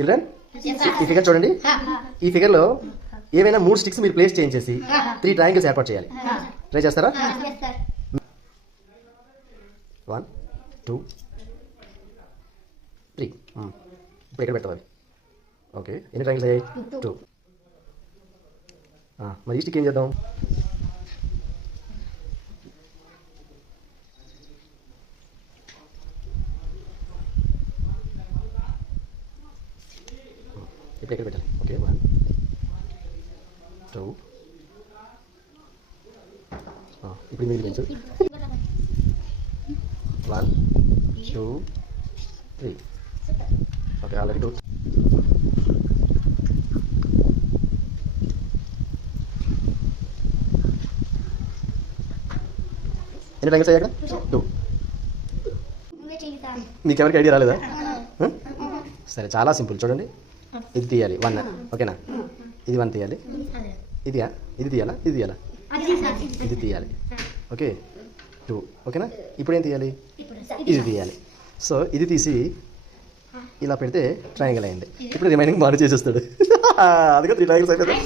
Children ఈ figure చూడండి. ఈ ఫిగర్లో ఏవైనా 3 స్టిక్స్ మీరు ప్లేస్ చేయించేసి 3 ట్రయాంగిల్స్ ఏర్పాటు చేయాలి. ట్రై చేస్తారా? 1 2 3. ఇప్పుడు ఎక్కడ పెడతావు అవి? ఓకే, ఎన్ని ట్రయాంగిల్స్ అయ్యాయి? 2. మరి ఈ స్టిక్ ఏం చేద్దాం? ఇప్పుడు ఎక్కడ పెట్టాలి? ఓకే, 1 2. ఇప్పుడు మీరు పెంచు. 1 2 3. Okay, already 2. ఎన్ని ట్రయాంగిల్స్ అయ్యాక? 2. మీకెవరికి ఐడియా రాలేదా? సరే, చాలా సింపుల్. చూడండి, ఇది తీయాలి 1, ఓకేనా? ఇది 1 తీయాలి. ఇది తీయాలా? ఇది తీయాలా? ఇది తీయాలి. ఓకే, 2, ఓకేనా? ఇప్పుడు ఏం తీయాలి? ఇది తీయాలి. సో ఇది తీసి ఇలా పెడితే ట్రయాంగిల్ అయింది. ఇప్పుడు రిమైనింగ్ మారు చేసేస్తాడు. అదిగా 3 ట్రయాంగిల్స్ అయిపోతాయి.